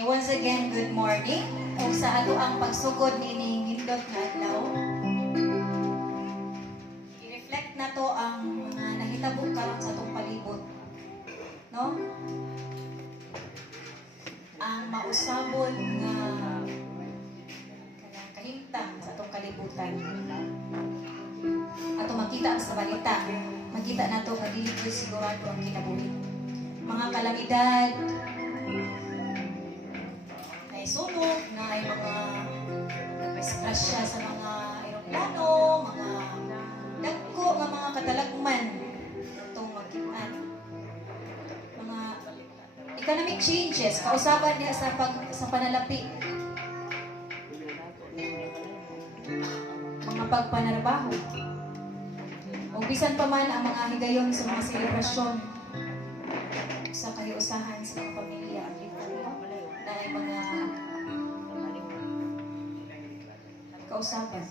Once again, good morning. Kung sa ato ang pagsugod ni Nindot nga adlaw, i-reflect na to ang mga nahitabo karon sa atong palibot. No? Ang mausabon nga kanang kahimtang sa atong kalibutan. Ato makita sa balita, makita nato nga dili ko sigurado ang kinabuhi. Mga kalamidad, sunog na ay mga disgrasya sa mga aeroplano, mga dagko, mga katalagman itong magitan. Mga economic changes, kausaban niya sa panalapi. Mga pagpanarbaho. O bisan pa man ang mga higayon sa mga selebrasyon sa kahiusahan sa mga pamilya na ay mga kausapan.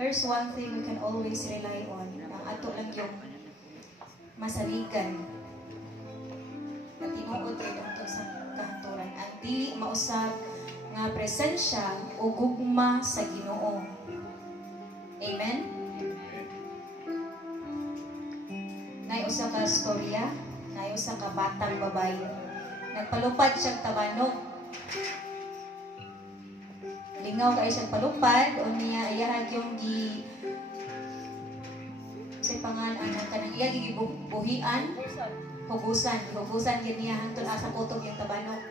There's one thing we can always rely on. Ang ato lang yung masaligan na tinuod rin ito sa kahanturan. Ang dili mausab nga presensya o gugma sa Ginoo. Amen? Naiusa ka storya, naiusa ka batang babae. Nagpalupad siyang tabanog. Lingaw kayo siyang palupad, o niya iyahag yung sa pangalan ang kanang iya gibuhian, hugusan yun niya hangtod asa putog yung tabanog.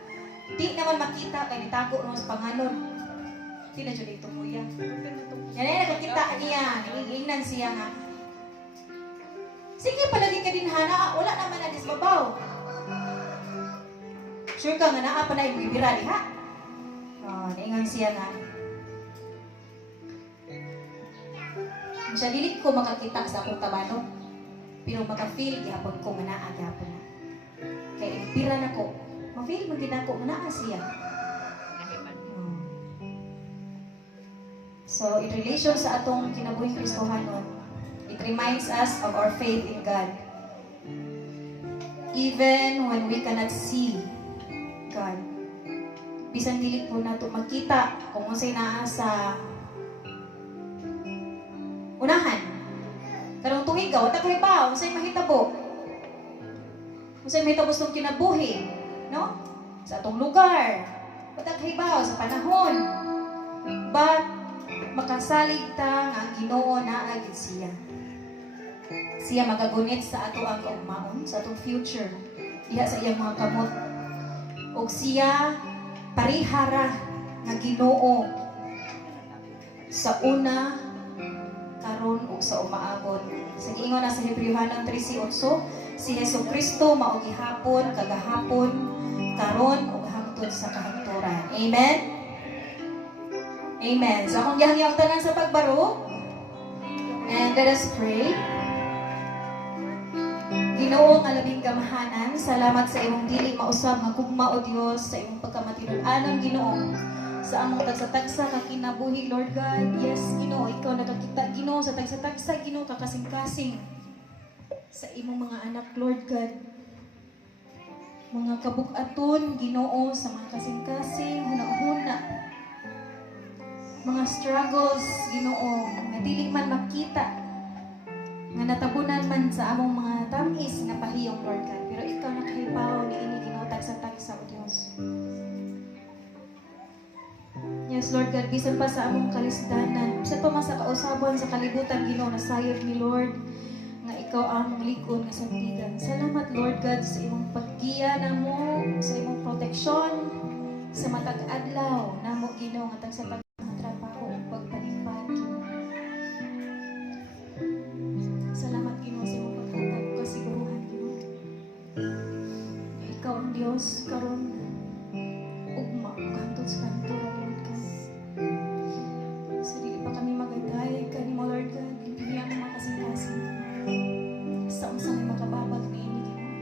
Di naman makita kay nitago no sa panganon. Di na jud ito kuya. Yan ay nakakita niya, nangingnan siya nga. Sige palagi ka din hana, wala naman na disbabaw. Sure ka nga naa pa na yung bibira diha? Naingon siya nga. Siya dili ko makakita sa akong tabanog. Pero maka-feel gihapon ko manaa gihapon na. Kaya bibira na ko. Ma-feel mo din ako manaa siya. So, in relation sa atong kinabuhing Kristohanon, it reminds us of our faith in God. Even when we cannot see God. Bisan dili po nato makita kung unsay naa sa unahan. Karong tuig ka, wala kayo ba? Unsay mahitabo? Unsay mahitabo sa kinabuhi? No? Sa atong lugar. Wala kayo ba? Sa panahon. But, makasalig ta nga ang Ginoo naa gid siya. Siya magagunit sa ato ang kaugmaon, sa atong future. Diha sa iyang mga kamot. O siya parihara nga Ginoo sa una, karon ug sa umaabot. Sa giingon na sa Hebreohanon 13:8, si Hesukristo mao gihapon, kagahapon, karon ug hangtod sa kahanturan. Amen. Amen. So akong gihangyang tanan sa pagbaro. And let us pray. Ginoo nga labing gamahanan, salamat sa imong dili mausab nga gugma o Dios sa imong pagkamatinud-anon Ginoo sa among tagsa-tagsa ka kinabuhi Lord God. Yes Ginoo, ikaw nakakita Ginoo sa tagsa-tagsa Ginoo kakasing-kasing sa imong mga anak Lord God. Mga kabug-aton Ginoo sa mga kasing-kasing hunahuna. Mga struggles Ginoo nga dili man makita nga natabunan man sa among mga tamis nga pahiyong Lord God. Pero ikaw nakahibaw ni ini Ginoo tagsa-tagsa o Dios. Yes Lord God, bisan pa sa among kalisdanan, bisan pa man sa kausabon sa kalibutan Ginoo nasayod ni Lord nga ikaw among likod nga sandigan. Salamat Lord God sa imong paggiya namo, sa imong proteksyon sa matag adlaw namo Ginoo nga tagsa-tagsa nga trabaho ug pagpalipad Ginoo. Salamat Ginoo sa imong paghatag ug kasiguruhan Ginoo. Ikaw ang Dios karon ugma ug hangtod sa kanturan Lord God. Sa dili pa kami magagay kanimo Lord God, bibigyan mo makasing-kasing sa unsang makababag niini Ginoo.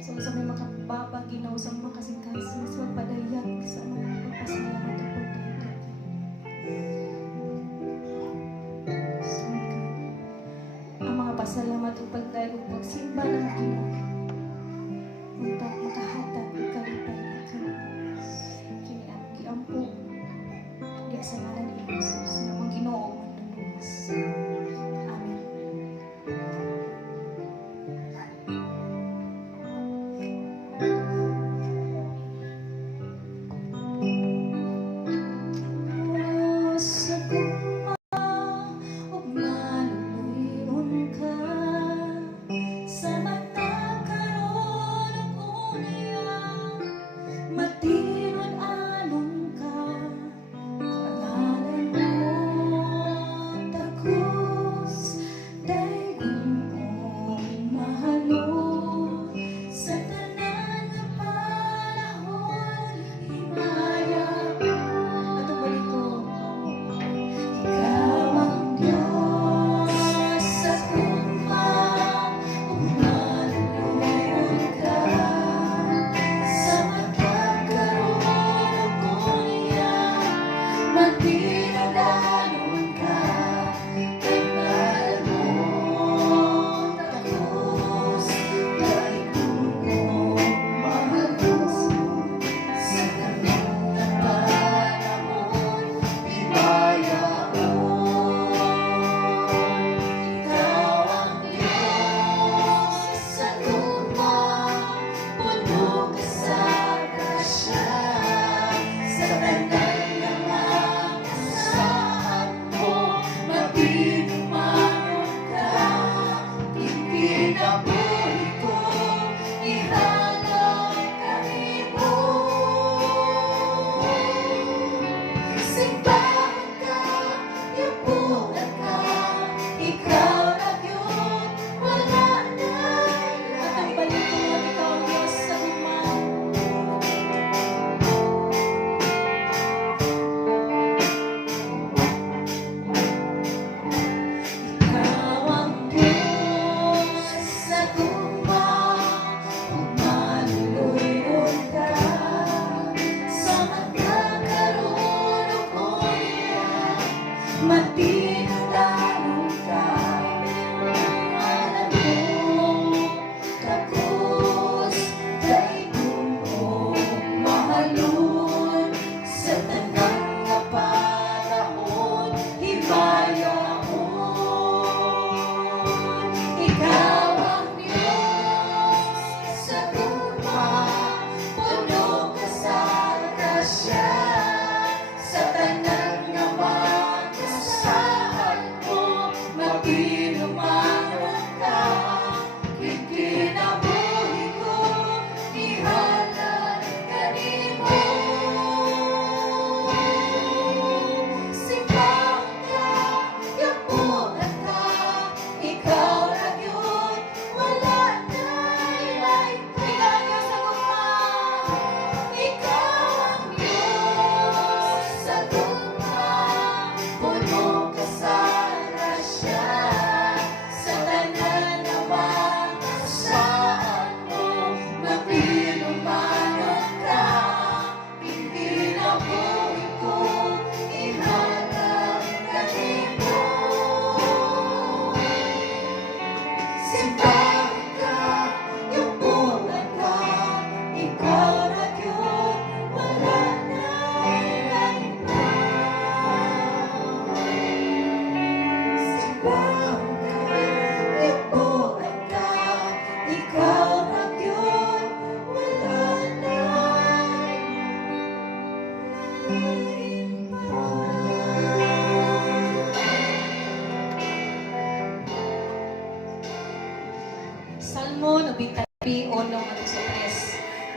Sa unsang may makababag Ginoo sa makasing-kasing sa pagpadayag sa mga pagpasalamat ug pagdayag. Salamat ug pagdayag ug pagsimba ng Ginoo. Unta makahatag ikaw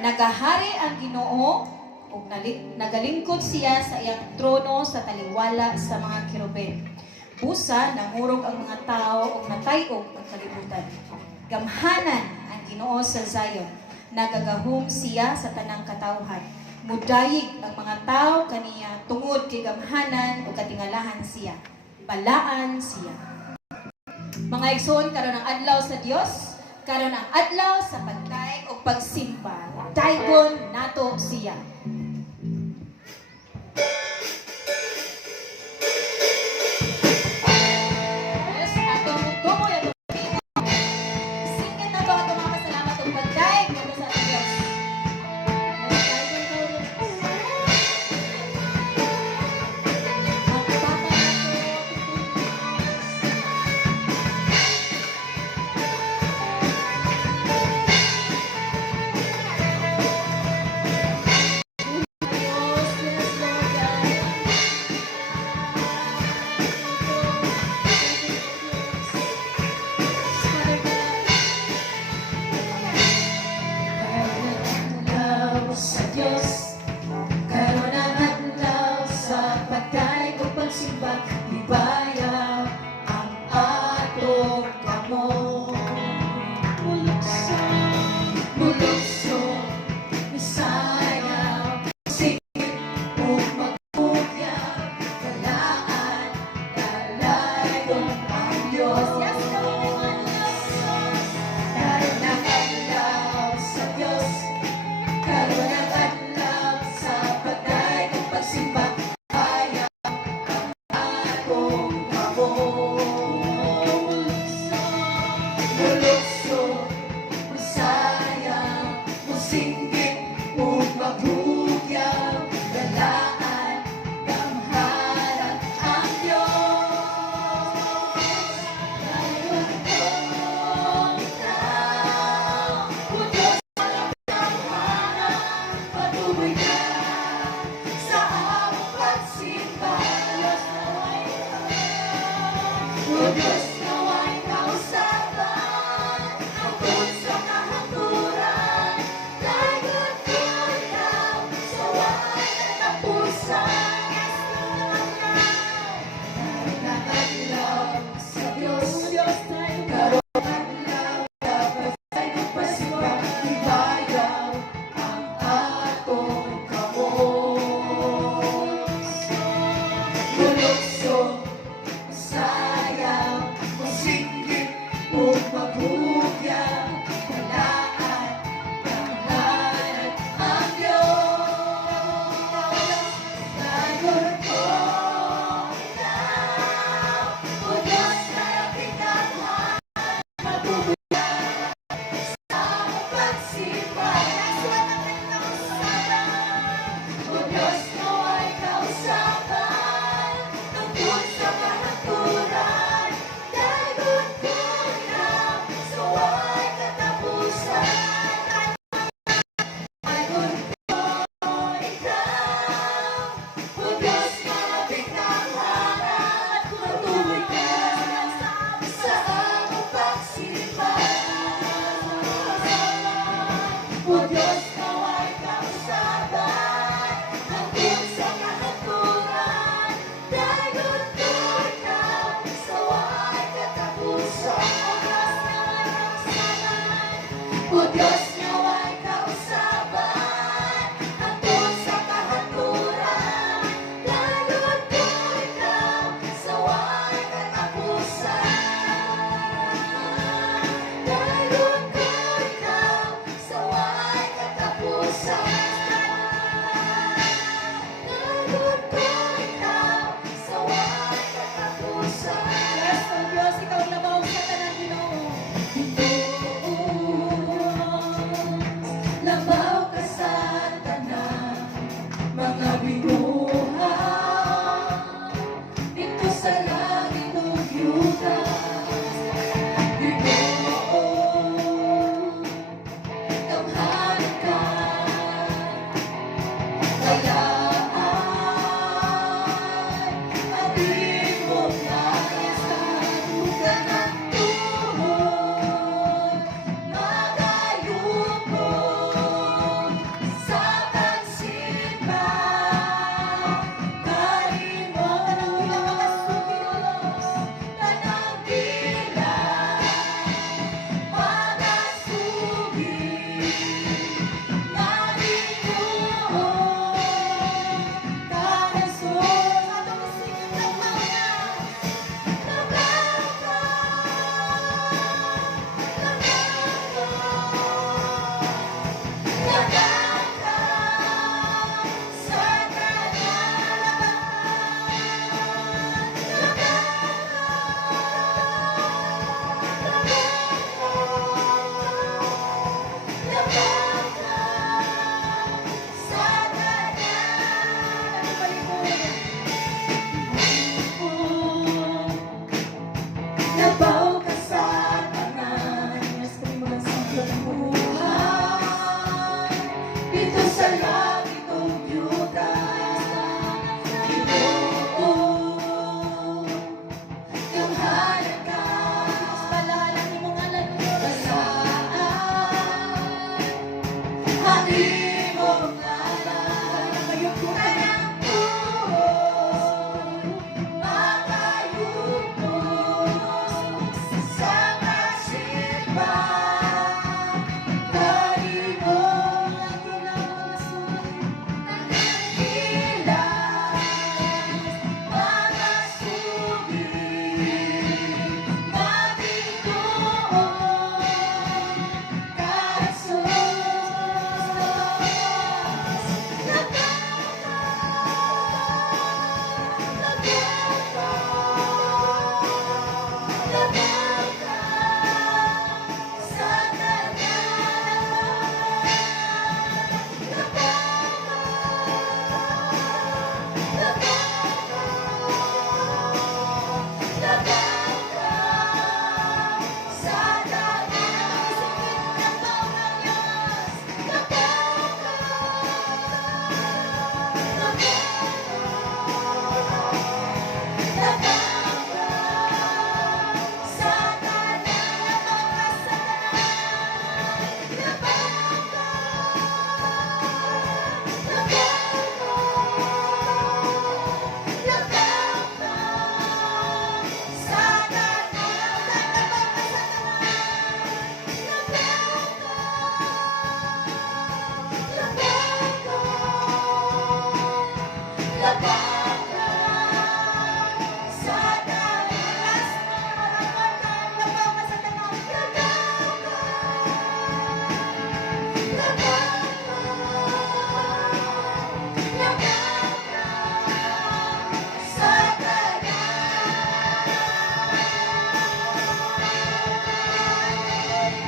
Nagahari ang Ginoo ug nagalingkod siya sa iyang trono sa taliwala sa mga kirubin. Busa nangurog ang mga tao ug natay-og ang kalibutan. Gamhanan ang Ginoo sa Zion. Nagagahom siya sa tanang katawhan. Mudayig ang mga tao kaniya tungod kay gamhanan ug katingalahan siya. Balaan siya. Mga igsoon, karon ang adlaw sa Dios, karon ang adlaw sa pagdaig ug pagsimba. Daygon nato siya. Yes, atong tumoy atong singit na to atong mga pasalamat ug pagdaig nato sa ating Dios. Sa Diyos, karon ang adlaw sa pagdaig ug pagsimba, libaya ang atong kamot. Mulukso, Misaya, sigit ug magpugya, kalaan, dalaygon ang Diyos. Yes, karon ang adlaw sa Diyos, karon ang adlaw sa pagdaig ug pagsimba, libaya ang atong kamot. Mulukso, Misaya, musinggit ug maghugyaw, dalaan, gamhanan ang Diyos. Dayon kong ikaw, o Diyos, gamhanan, patuloy ka sa among pagsimba. O Diyos, naway kausaban ang puso nga hangturan. Dayon ko ikaw,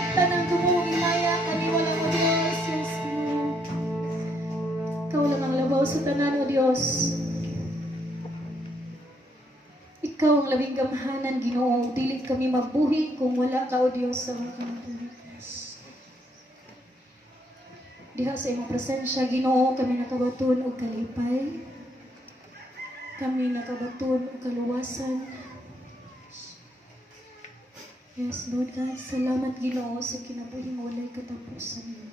Tanang tumungin maya, kaniwala mo Diyos, yes, Ginoo. Ikaw lang ang labaw sa tanan, O Diyos. Ikaw ang labing gamhanan, Ginoo. Dili kami mabuhi kung wala ka, O Diyos, sa mga buhi. Diha sa imong presensya, Ginoo, kami nakabaton og kalipay. Kami nakabaton og kaluwasan. Yes, Lord God, salamat Ginoo sa kinabuhi mo walay katapusan mo.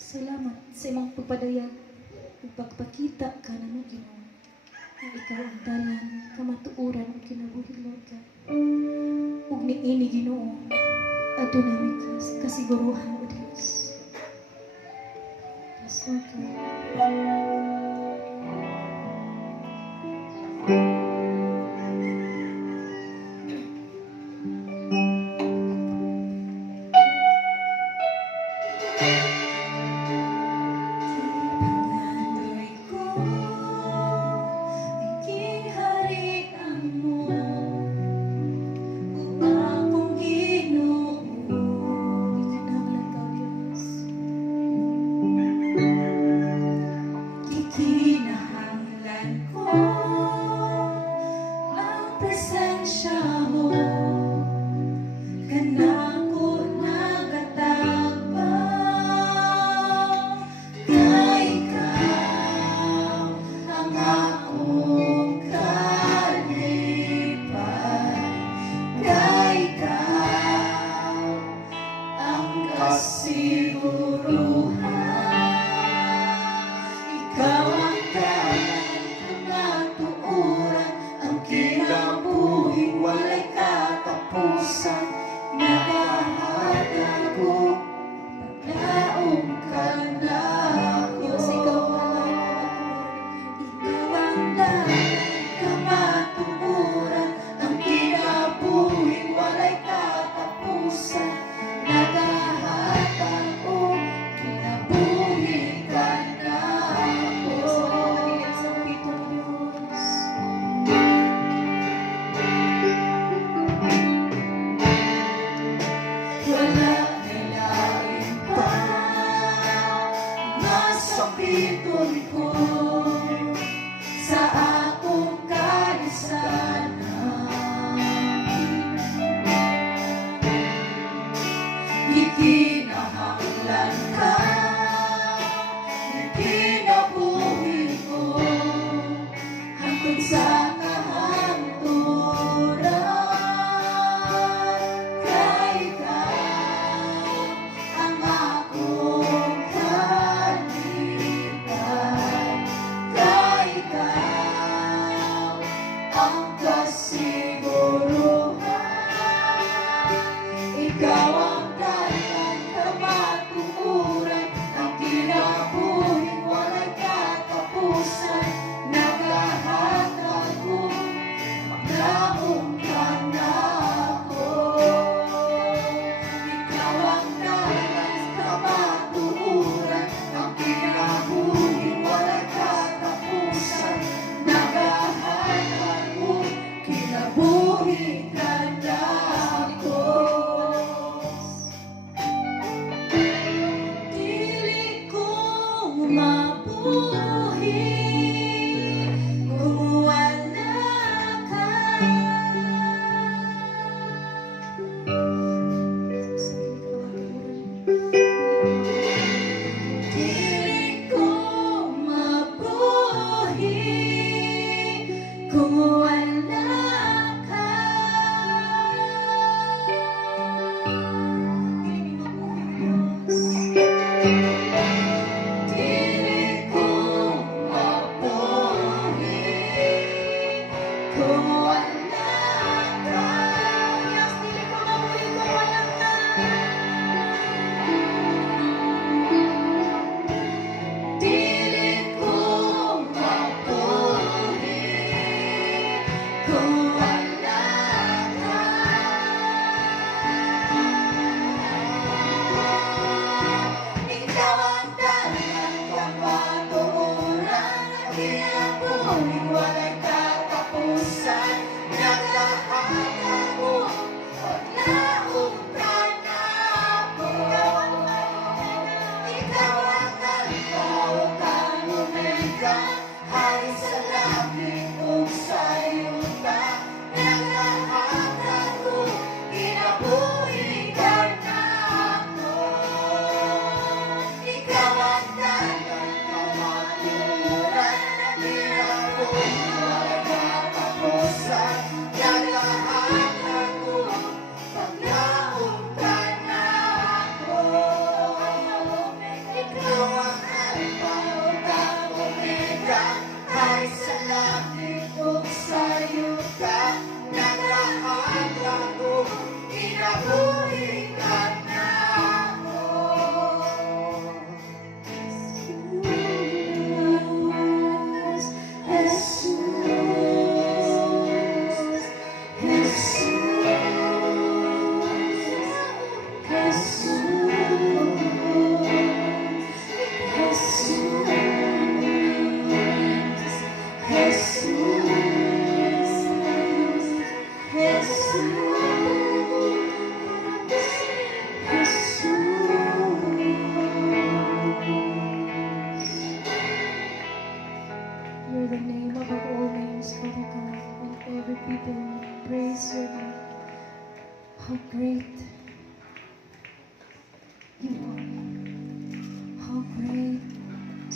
Salamat sa imong pagpadayag ug pagpakita ka na mo Ginoo. Ang ikaw ang dalan, kamatuoran ug kinabuhi, Lord God. Ug niini Ginoo, adto namin kasiguruhan, O Diyos. Yes, Lord God.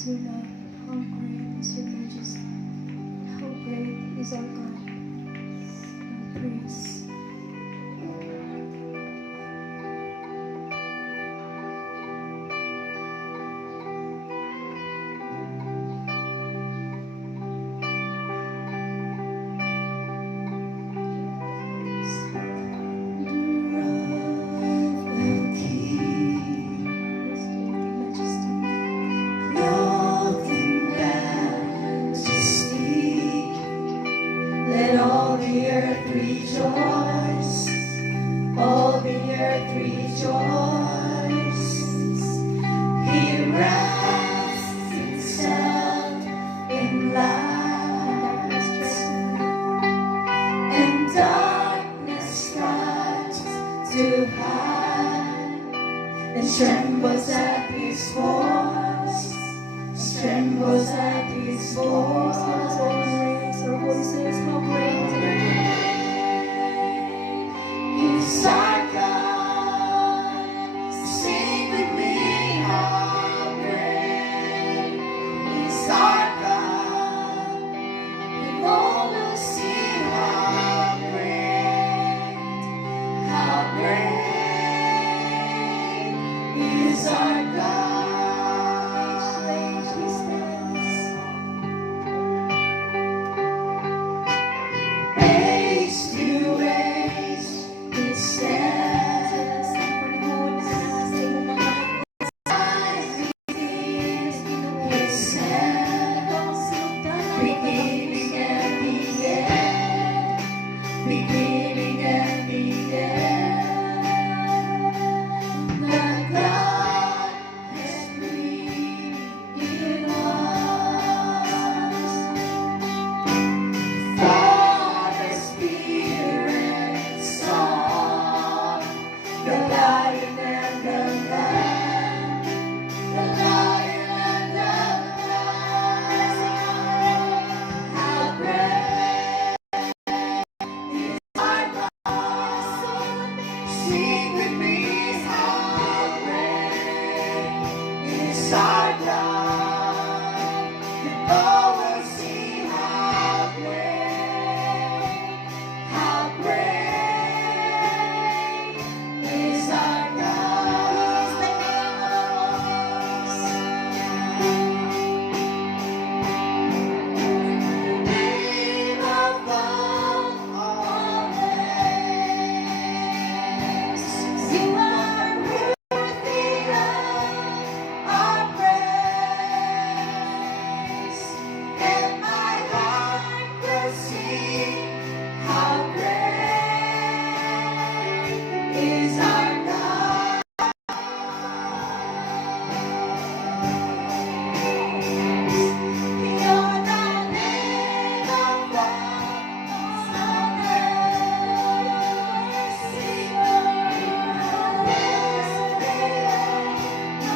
is your love? How great is your majesty? How great is our God? Our praise. Yes, Lord, majesty. Let all the earth rejoice, all the earth rejoice. He wraps himself in light, and darkness tries to hide, and trembles at his voice, trembles at his voice. Our voices, how great He's our God. Sing with me, how great is our God. We all will see how great is our God. age he stands. Age to age, He stands. Sa panahon na sa iyong mga He stands. Beginning and the end, beginning and the end. The God has breathed in us. Father, Spirit, Son, the Lion and the Lamb, the Lion and the Lamb. How great is our God! Sing with me, how great is our God! You all will see how great is our God. Name above all names. You are worthy of our praise, and my heart will sing how great is our God. You're the name above all names. Sing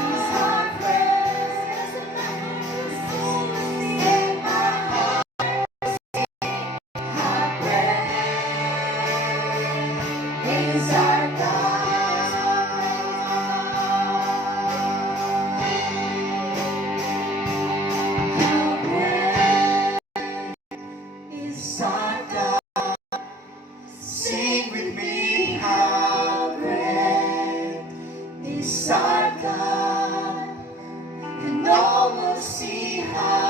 is our praise, and my heart how great is our God. How great is our God. Sing with me, how great is our God. And all will see how